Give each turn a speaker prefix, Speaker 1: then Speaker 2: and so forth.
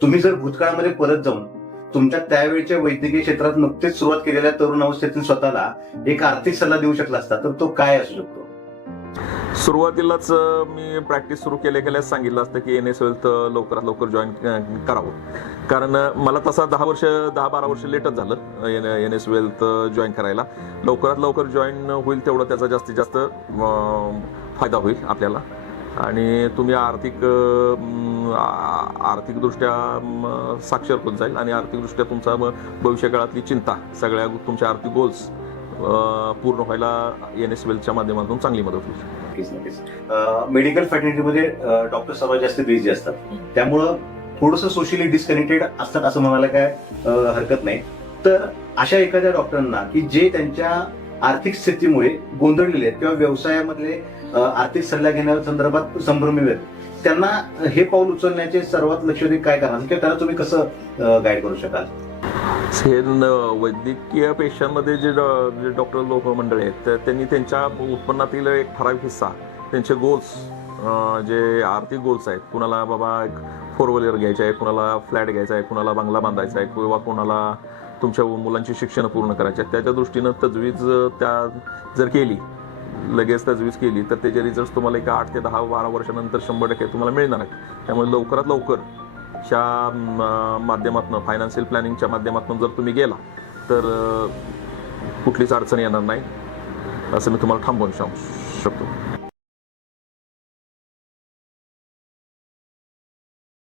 Speaker 1: तुम्ही जर भूतकाळामध्ये परत जाऊन तुमच्या त्यावेळच्या वैद्यकीय क्षेत्रात नुकतीच सुरुवात केलेल्या तरुण अवस्थेतून स्वतःला एक आर्थिक सल्ला देऊ शकला असता तर तो काय असू शकतो?
Speaker 2: सुरुवातीलाच मी प्रॅक्टिस सुरू केल्या केल्यास सांगितलं असतं की एन एस वेल्थ लवकरात लवकर जॉईन करावं. कारण मला तसा दहा वर्ष दहा बारा वर्ष लेटच झालं N N S wealth join करायला. लवकरात लवकर जॉईन होईल तेवढं त्याचा जास्तीत जास्त फायदा होईल आपल्याला. आणि तुम्ही आर्थिक आर्थिकदृष्ट्या साक्षर होत जाईल आणि आर्थिकदृष्ट्या तुमचा म- भविष्यकाळातली चिंता सगळ्या तुमच्या आर्थिक गोल्स पूर्ण व्हायला एन एस वेलच्या माध्यमातून चांगली मदत होईल.
Speaker 1: मेडिकल फॅटर्निटीमध्ये डॉक्टर सर्वात जास्त बिझी असतात. त्यामुळं थोडंसं सोशली डिस्कनेक्टेड असतात असं म्हणायला काय हरकत नाही. तर अशा एखाद्या डॉक्टरांना की जे त्यांच्या आर्थिक स्थितीमुळे गोंधळलेले आहेत किंवा व्यवसायामधले आर्थिक सल्ला घेण्या संदर्भात संभ्रमी आहेत त्यांना हे पाऊल उचलण्याचे सर्वात लक्ष देऊन काय करणार? किंवा त्याला तुम्ही कसं गाईड करू शकाल?
Speaker 2: हे वैद्यकीय पेशांमध्ये जे डॉ- जे डॉक्टर लोक मंडळी आहेत तर त्यांनी त्यांच्या उत्पन्नातील एक ठराविक हिस्सा त्यांचे गोल्स जे आर्थिक गोल्स आहेत कुणाला बाबा एक फोर व्हीलर घ्यायचे आहे कुणाला फ्लॅट घ्यायचा आहे कुणाला बंगला बांधायचा आहे किंवा कुणाला तुमच्या मुलांची शिक्षण पूर्ण करायचे आहेत. त्याच्या दृष्टीनं तजवीज त्या जर केली लगेच तजवीज केली तर त्याचे रिझल्ट तुम्हाला एक आठ ते दहा बारा वर्षानंतर शंभर टक्के तुम्हाला मिळणार आहे त्यामुळे लवकरात लवकर च्या माध्यमातून फायनान्शियल प्लॅनिंगच्या माध्यमातून जर तुम्ही गेला तर कुठलीच अडचण येणार नाही. असं मी तुम्हाला थांबवून सांगू शकतो.